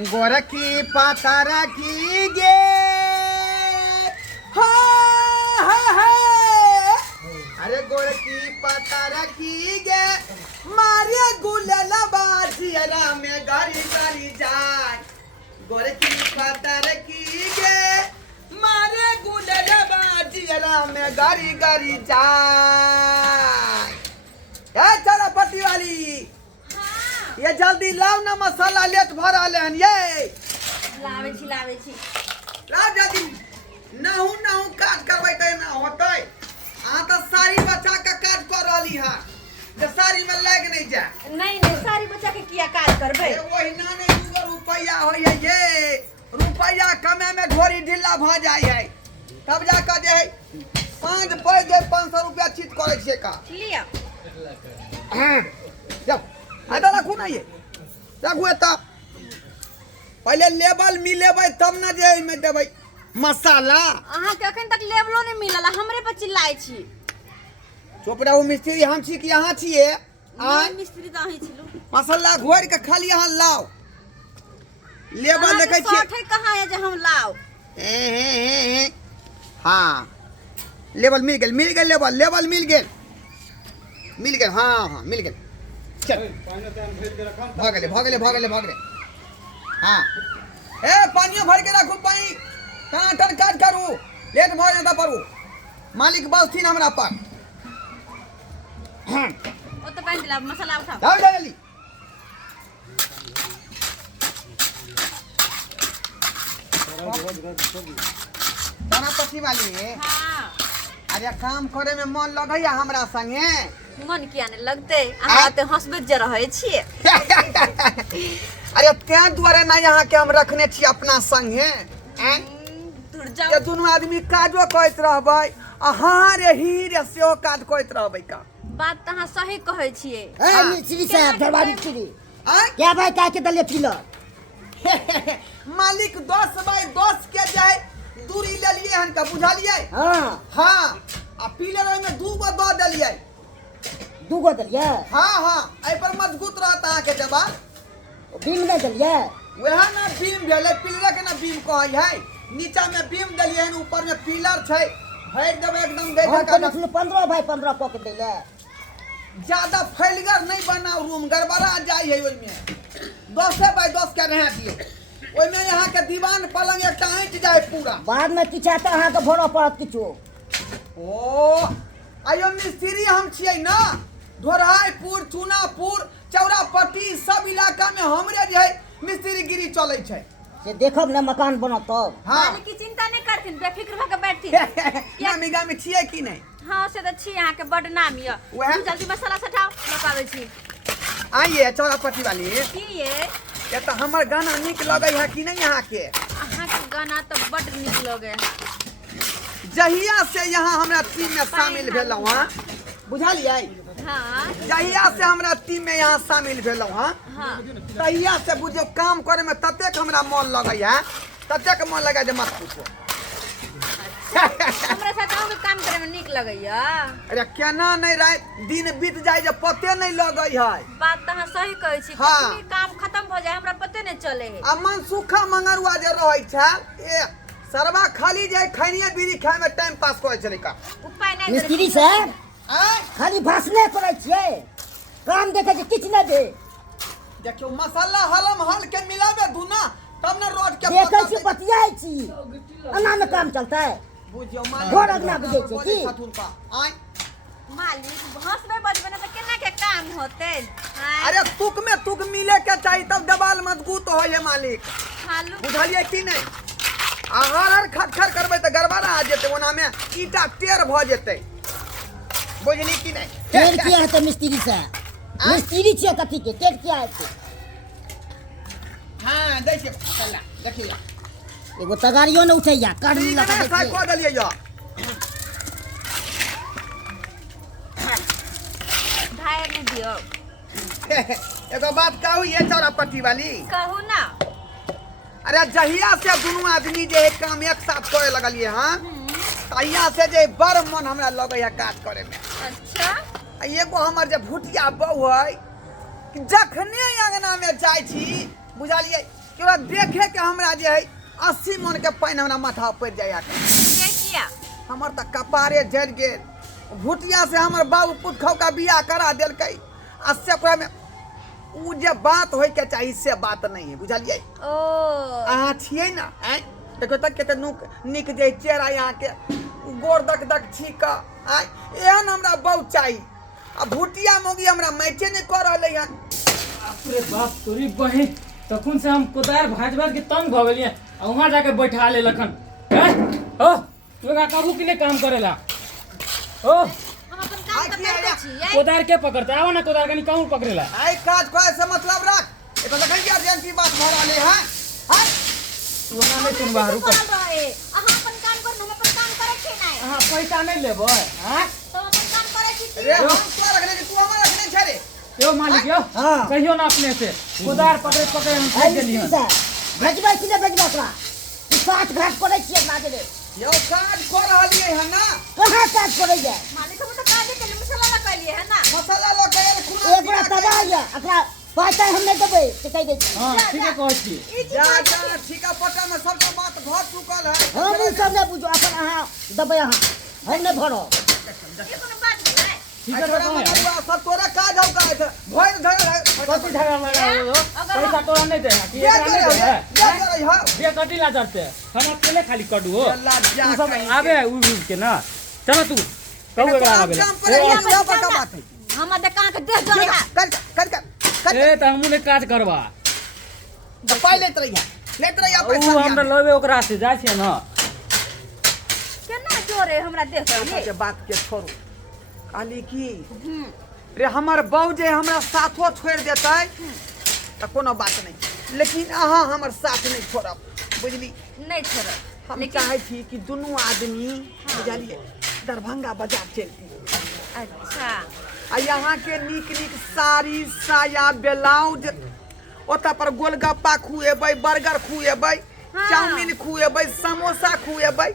गोरखी पता रखी गे अरे गोरखी पता रखी गे मारे गुलला बाजियरा में गाड़ी गाड़ी जाए गोरखी पता रखी गे मारे गुलला बाजियरा में गाड़ी गाड़ी जाए ए चला पट्टी वाली ये जल्दी लाओ ना मसाला लेट भर आले हन ये लावे छी लाओ जल्दी नहु काज करबै त ना होतै आ त सारी बच्चा के काज कर रहली हां जे सारी में लाग नहीं जा नहीं सारी बच्चा के किया काज करबे ओही ना नहीं 2 रुपया होय है ये रुपया कमे में घोड़ी ढिल्ला भ जाय है तब जा के जे है साँझ पड़ दे 500 रुपया चित करे छे का लिया हां जाओ आधा रखू ना ये रखू एता पहले लेबल मिलेबै तब ना जे में देबै मसाला अहाँ के अखन तक लेबलो नहीं मिलला हमरे पर चिल्लाय छी चुप रहू मिस्त्री हम छी कि अहाँ छिए नहीं मिस्त्री त अहीं छिलु मसाला घोर के खाली अहाँ लाओ लेबल देखै छी शॉर्ट है कहां है जे हम लाओ हां लेबल मिल गेल लेबल मिल गेल हां मिल गेल चल भाग ले हां ए पानियो भर के रखू पानी टन काज करू लेट भ जाता परू मालिक बसथिन हमरा पर हां ओ तो पानी दिला मसाला उठाओ जाओ जल्दी दाना पट्टी वाली हां अरे काम करे में मन लगैया हमरा संगे मन किया नहीं लगते अहाँ ते हंसबे जे रहै छी अरे ते दुआरे ना यहाँ के हम रखने छी अपना संगे दूर जाओ ये दोनों आदमी काजो करत रहबै अहाँ रे ही रे सेहो काज करत रहबै का बात त अहाँ सही कहै छिए ए मिस्त्री साहब दरबारी छिरी आय क्या भाई का के दले पिलर मालिक 10 बाय 10 के जाय दूरी ले लिए हन का बुझालिए हां हां आ पिलर में 2 गो दऽ देलिए दूगो दलिए हां एहि पर मजबूत रहत अहाँ के जवाब बीम नहीं दलिए वह ना बीम भेले पिलर के ना बीम कहै है नीचा में बीम देलिए ऊपर में पिलर छै भर देबै एकदम देखा हम तो 15 भाई 15 पॉकेट देले ज्यादा फैलगर नहीं बनाओ रूम गड़बड़ा जाय है ओइ में 10 बाय 10 के रह दिए ओइ में यहाँ के दीवान पलंग एकटा ऐंठ जाय पूरा बाद में किछाता अहाँ के भरो पड़त किछो ओ आयो मिस्त्री हम छियै ना ढोरहाईपुर चुनापुर चौरापट्टी सब इलाका में हमरे जे है मिस्त्री गिरी चलै छै से देखब ना मकान बनत तब हां मालिक की चिंता नहीं करथिन बेफिक्र भ के बैठथिन नामी गामी छियै कि नहीं हां से त छी अहाँ के बड नाम य जल्दी मसाला सटाओ लगाबै छी आइए चौरापट्टी वाली की ये ये तो हमर गाना निक लगै है कि नहीं यहाँ के अहाँ के गाना त बड नीक लगे जहिया से यहाँ हमरा टीम में शामिल भेलहुँ हां बुझलियै हां जहिया से हमरा टीम में यहाँ शामिल भेलहुँ हां तहिया से बुझियो काम करे में ततेक हमरा मन लगै है ततेक मन लगे जे मत पूछो हमरा साथ अहूँ के काम करे में नीक लगैया अरे केना नहीं रात दिन बीत जाए जे पते नहीं लगै है बात त अहाँ सही कहै छी हाँ। कखनी काम खत्म भ जाए हमरा पते नहीं चले है आ मन सुखा मंगरुआ जे रहै छै ए सरवा खाली जे खैनिया बीड़ी खाए में टाइम पास करे छलै का उपाय नहीं मिस्त्री साहब आय खाली भाषणे करै छियै काम देखे छै किछ नहीं दे देखियो मसाला हलम हल के मिलाबे दू ना तब ना रोड के देखै छी बतियाइ छी एना में काम चलतै बुझियो घर अगना बुझै छै की आय मालिक हंसबे बजबे ना त केना के काम होते अरे तुक में तुक मिले के चाहिए तब दबाल मजबूत होय है मालिक हालू बुझलिए कि नहीं हर खटखर करबै त गड़बड़ा आ जेतै ओना में ईटा टेढ़ भ जेतै बुझली कि नहीं टेढ़ किया है तो मिस्त्री साहब मिस्त्री छियै कथी के टेढ़ किया है हां दै छै मसाला देखियो एगो तगारियो न उठैया काढ़ी ठीक लगा है साइ दे को देलिए यो धाय नहीं दियो एगो बात कहू ये चौरापट्टी वाली कहू ना अरे जहिया से दोनों आदमी जे काम एक साथ करे लगलिए हां तहिया से जे बड़ मन हमरा लगे है काज करे में अच्छा एगो हमर जे भुटिया बहू है जखने अंगना में जाय छी बुझलिए केवल देखे के हमरा जे है 80 मन के पानी हमरा माथा पड़ जाए ये किया हमर त कपारे जड़ गेल भुटिया से हमर बाबू पुत खौ का बियाह करा देलकै आ से में उ जे बात होय के चाहिए से बात नहीं है बुझलिए ओ अहाँ छियै ना आय देखो तक केते निक जे चेहरा यहाँ के गोर दक दक छीक आय एहन हमरा बहुत चाहिए आ भुटिया मोगी हमरा मैचे नहीं कर रहले हन अरे बाप तोरी बहिन तखन से हम कोदार भाज भाज के तंग भ गेलिए आ वहां जाके बैठा ले लखन हैं ओ तू का काबू के लिए काम करेला ओ हम अपन काम तो करते छी कोदार के पकड़ता आवा ना कोदार कनी कहूं पकड़ेला आय काज कोई से मतलब रख एतो देखै क्या जेंटी बात भर रहले हैं हाय तू ना नहीं सुनबा रुक अहाँ अपन काम कर हम अपन काम करे छी नहीं हां पैसा नहीं लेबो हैं तो अपन काम करे छी रे हम तो रखने तू हमर रखने छ रे यो मालिक यो हाँ। कहियो ना अपने से कोदार पकड़े पकड़े हम अरे फेंक देलिए मिस्त्री साहब भेजबै कि नहीं भेजबै ओकरा तू साथ घाट पड़ै छियै अपना के यो काज कर रहलिए है ना कहाँ काज पड़ै है मालिक हम तो काज के लिए मसाला लगा लिए है ना मसाला लो के खून एक बड़ा तबाह है एकरा पैसा हम नहीं देबै से कह दै छी हां ठीक है कहै छी जा जा ठीका पटा में सबको बात भर चुकल है हम ई सब नहीं बुझो अपन अहाँ देबै अहाँ हम नहीं भरो ये कोनो बात नहीं ठीक है बताओ सब तोरा काज हो का भोर धर है कथी झगड़ा लगा पैसा तोरा नहीं देना कि ये एकरा नहीं देना करे हां बे कटी ला जाते हम अकेले खाली कटू हो लज्जा तू सब आबे उड़ के ना चलो तू कहू एकरा आबे काम पर ये बका बात है हम दे कहां के देख जोड़े कर ए त हमने काज करबा तो पाई लेत रहिया ऊ पैसा हमरा लेबे ओकरा से जाय छै ना केना जोरे हमरा देख के बात के छोड़ू कहली की रे हमर बहू जे हमरा साथो छोड़ देतै त कोनो बात नहीं लेकिन अहाँ हमर साथ नहीं छोड़ब बुझली नहीं छोड़ हम चाहे छी कि दुनू आदमी बुझलिए दरभंगा बाजार चलती अच्छा आ यहाँ के नीक नीक साड़ी साया ब्लाउज ओता पर गोलगप्पा खुएबै बर्गर खुएबै हाँ। चाउमीन खुएबै समोसा खुएबै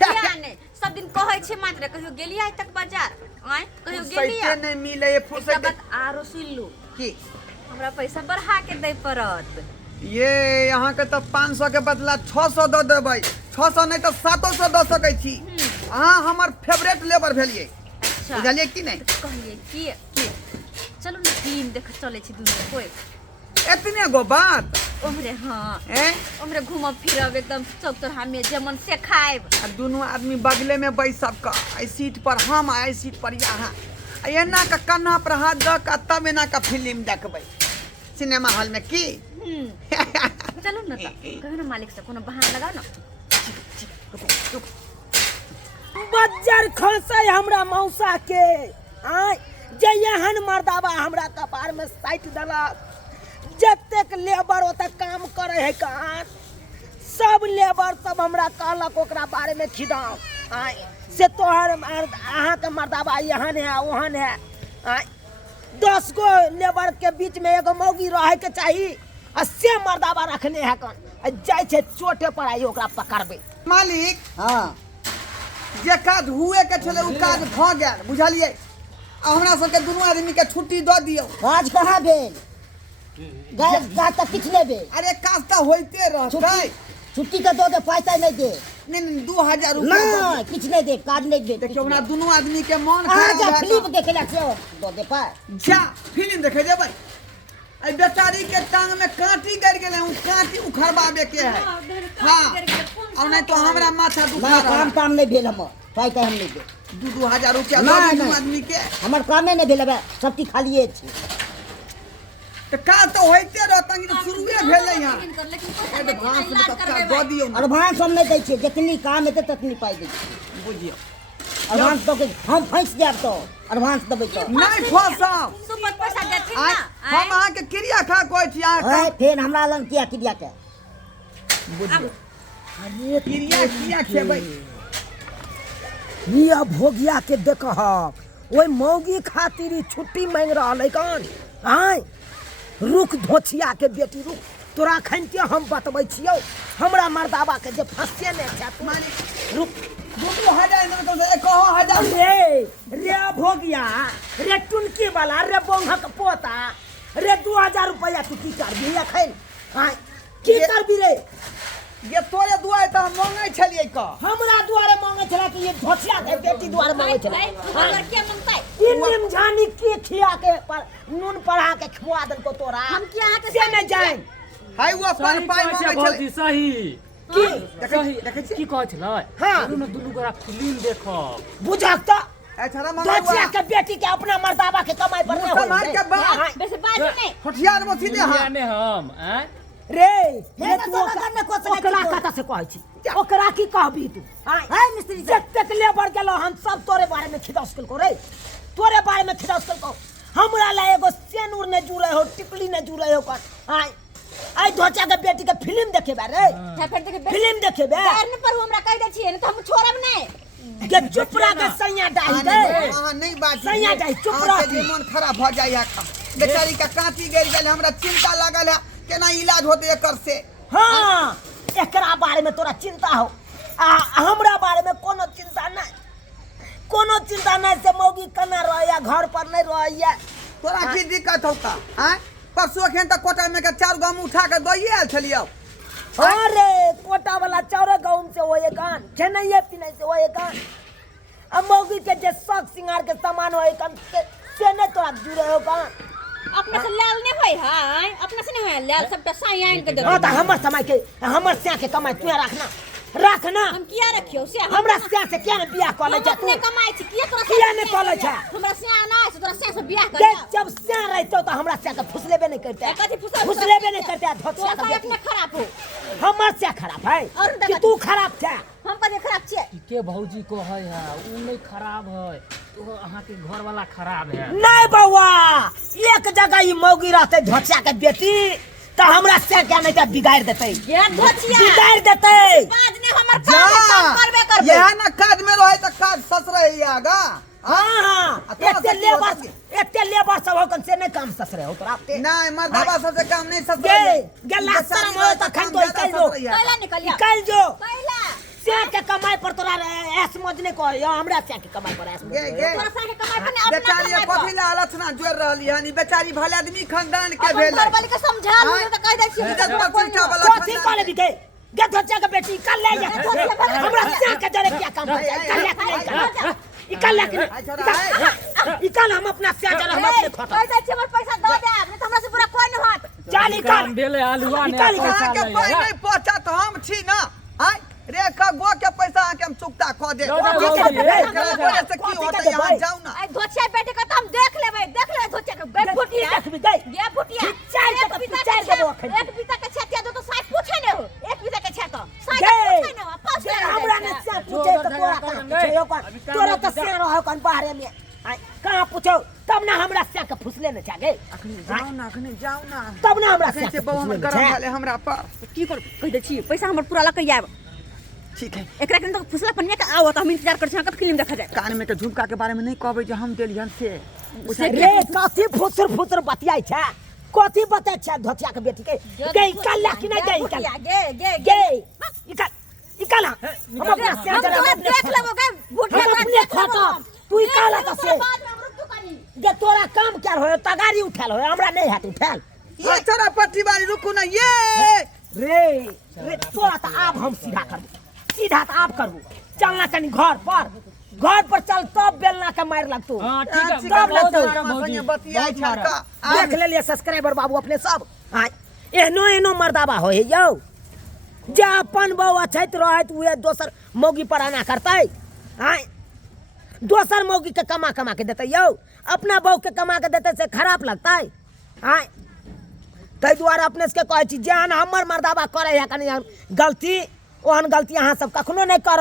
क्या नहीं सब दिन कहै छै मात्र कहियो गेली आइ तक बाजार आइ कहियो गेली फुर्सते नहीं मिले एकटा फुर्सत बात आरो सुनलू की हमरा पैसा बढ़ा के दे पड़त ये यहाँ के तो 500 के बदला 600 दे देबै 600 नहीं तो 700 दे सकै छी अहाँ हमर फेवरेट लेबर भेलिए अच्छा बुझलिए कि नहीं तो कहिए की चलू ना फिल्म देख चले छी दुनू कोई इतने गो बात ओमरे हाँ हैं ओमरे घूमब फिरब एकदम चौक चौराहा में जेमन से खाएब आ दोनों आदमी बगले में बैसब का आई सीट पर हम आई सीट पर यहाँ एना का कन्हा पर हाथ दऽ के तब एना का फिल्म देखबै सिनेमा हॉल में की चलू ना तो कहियो ना मालिक से कोनो बहाना लगाओ ना बज्जर खसे हमरा मौसा के आय जे एहन मर्दावा हमरा कपार में साइट देलक जतेक लेबर ओतऽ काम करे है कहाँ सब लेबर सब हमरा कहलक ओकरा बारे में खिदाओ आय से तोहर अहाँ के मर्दावा यहाँ है वहाँ है आय 10 गो लेबर के बीच में एगो मौगी रहे के चाहिए आ से मर्दावा रखने है कन जाय छे चोटे पर आई ओकरा पकड़बे मालिक हाँ जे काज हुए के छले उ काज भ गेल बुझलिए आ हमरा सबके दुनू आदमी के छुट्टी दऽ दियौ काज कहाँ भेल काज तऽ किछु नहि भेल अरे काज तऽ होइते रहतै छुट्टी तऽ दो दे पैसा नहीं दे नहीं 2000 रुपया नहीं किछु नहीं दे काज नहीं दे देखियो हमरा दुनू आदमी के मन अहाँ खराब जा फिल्म है देखे ला से दो दे पाय जा फिल्म देखे जेबै आई बेचारी के टांग में कांटी गड़ गेले उ कांटी उखड़बाबे के है हां और नहीं तो हमरा माथा दुखा ना रहा काम काम नहीं भेल हमर पैसा हम नहीं दे 2000 रुपया नहीं, दुनू नहीं। आदमी के हमर कामे नहीं भेल है सब चीज खालिए छी तो काज तो होइते रहतै कि शुरुए भेलै यहाँ लेकिन पैसा एडवांस में इलाज तत्काल करबेबै। दऽ दियौ न। एडवांस हम नहीं दै छियै जितनी काम हेतै ततनी पाइ दै छियै बुझियौ एडवांस तो हम फंस जाब तो एडवांस देबै तो नहीं फंसाओ तू मत पैसा देथिन आय ना हम अहाँ के क्रिया खा कहै छी अहाँ है फिर हमरा लग किया क्रिया के बुझियौ अरे क्रिया किया खेबै मिया भोगिया के देखह ओइ मौगी खातिर ई छुट्टी मांग रहल है कौन आय रुक धोछिया के बेटी रुक तोरा खन के हम बतबै छियौ हमरा मर्दावा के जे फंसे ने छै तू रुक 2000 ना तो 1000 रे भोगिया रे टुनकी वाला रे बोंघक पोता रे 2000 रुपया तू की करबी एखन आय की करबी रे ये तोरे दुआरे तो हम मांगे छलिए का हमरा द्वारे मांगे छला कि ये धोछिया के बेटी द्वारे मांगे छला अगर के मंगताई ई निमझानी के खिया के पर नून पढ़ा के खवा दल को तोरा हम के यहाँ के से न जाए हाय वो अपन सही पाई कहै छै मांगे भौजी छले सही की सही देखै छी? की कहै छलै हाँ। चलू ने दुनू गोरा फिल्म देखब बुझक त छोरा मांगे धोछिया के बेटी के अपना मर्दाबा के कमाई पर मुँह संभाल के बात। हाँ। बेसी बात नहीं होठियार में सीधे हां ने हम हैं रे ये तू ओकरा कता से कहै छी ओकरा की कहबी तू हां मिस्त्री जब लेबर गेलो हम सब तोरे बारे में खिदौस्कल को रे तोरे बारे में खिदौस्कल को हमरा ला एगो सेनूर ने जुड़े हो टिकली ने जुड़े हो कर हां आई धोचा के बेटी के फिल्म देखेबे रे फिर देखे फिल्म देखेबे पैर ने पर हमरा कह दे छिए न त हम छोड़ब नहीं के चुप रह के सैया डाही दे वहां नहीं बात सैया जाई, चुप अहाँ रह। के जे मन खराब भ जाय है बेचारी का कांटी गिर गेल हमरा चिंता लागल है केना इलाज होते एकर से हां एकरा बारे में तोरा चिंता हो आ हमरा बारे में कोनो चिंता नहीं से मौगी कना रहया घर पर नहीं रहया तोरा की दिक्कत होता हैं परसों खेन तक कोटा में के 4 गम उठा के दइए आल छलियो अरे कोटा वाला चौरे गाँव से वो ये कान खेनाइए पीनाइ से वो ये कान अब मौगी के जे शौक सिंगार के सामान हो कान से नहीं तोरा जुड़े हो कान अपने से लाल नहीं होई हां अपने से नहीं होई लाल सबटा साई आइन के दे हाँ तो हमर समय के हमर से के कमाई तू रखना हम किया रखियो से हमरा से क्या ने बियाह कर ले हम तू अपने कमाई छी किया तोरा किया नहीं कर ले छ हमरा से ना से तोरा से बियाह कर देख जब से रहतो तो हमरा से के फुसलेबे नहीं करते कथी फुसलेबे नहीं करते धोछिया तो के अपने खराब हो हमर से खराब है और कि तू खराब छे हम कथी खराब छिए के भौजी को है उ नहीं खराब है तो अहाँ के घर वाला खराब है नहीं बउआ एक जगह ई मौगी रहते धोछिया के बेटी तो हमरा से क्या नहीं बिगाड़ देते ये धोछिया बिगाड़ देते बाद ने हमर काम करबे करबे यह ना काज में रहे त काज ससुर आगा हाँ हाँ एते लेबर सब होकन से नहीं काम ससरे हो तोरा नहीं मर्दाबा सबसे काम नहीं ससुर गे लासर में तो खन तो इकल जो कैला निकलिया इकल जो कैला से के कमाई पर तोरा ऐस मजने को या हमरा से के कमाई पर ऐस गे गे तोरा से के कमाई पर अपना बेचारी कमाई कथी ला आलोचना जोड़ रहली हनी बेचारी भले आदमी खानदान के अपन भेल घर वाली के समझा लियो त कह दे छी इज्जत प्रतिष्ठा वाला कथी करे दिखे गे धोचा के बेटी कल ले जा हमरा से के जरे क्या काम कर इकल इकल हम अपना से जरे हम अपने खट कह दे छी हमर पैसा दे दे नहीं त हमरा से पूरा कोई नहीं होत चल इकल देले आलूआ ने निकाल, पैसा के ले पाई या। नहीं पहुंचा तो हम छी ना आय रे का गो के पैसा आके हम चुकता खो दे लो जा, लो जा, एकरा वजह से की होता है यहाँ जाऊ ना आई धोछिया बेटे का त हम देख लेबै धोछिया के बेट फुटिया देखबी गई ये फुटिया चार के देबो अखन एक बीता के छतिया दो तो साइ पूछे ने हो एक बीता के छत साइ गई पूछे ने हो पास जे हमरा ने से पूछे तो तोरा कहाँ पूछे हो कौन तोरा तो से रहो कौन बाहर में आय कहाँ पूछो तब ना हमरा से के फुसले न जागे जाऊ ना अखनी जाऊ ना तब ना हमरा से कैसे बहु हमर गरम वाले हमरा पर की कर कह दे छी पैसा हमर पूरा लक आब ठीक है एकरा के तो फुसला पनिया के आओ तो हम इंतजार कर छी कब फिल्म देखा जाए कान में के झुमका के बारे में नहीं कहबै जे हम देलियन से रे कथी फुसर बतियाई छै कथी बते छै धोतिया के बेटी के गई कल कि नहीं गई कल गे गे गई इकल हम अपना से हम जरा तो देख लेबो गे भूटिया हम अपने खाता तू इकल का से बाद में हम रुक दुकानी जे तोरा काम क्या होय तगारी उठाल होय हमरा नहीं हाथ उठाल ये छोरा पट्टी वाली रुकू ना ये रे तोरा तो आब हम सीधा करबो सीधा तो आप करबो चलना कनी घर पर चल तब बेलना के मार लगतो हां ठीक है तब लगतो संगे बतियाई छड़का देख ले लिए सब्सक्राइबर बाबू अपने सब हां एहनो मर्दाबा होय यौ जे अपन बौआ छैत रहत उहे दोसर मौगी पर आना करतै हां दोसर मौगी के कमा के देतै यौ अपना बहू के कमा के देतै से खराब लगतै हां तै दुआरे अपने से कहै छी जेहन हमर मर्दाबा करे है कनी गलती ओहन गलती अहाँ सब कखनो नहीं करब।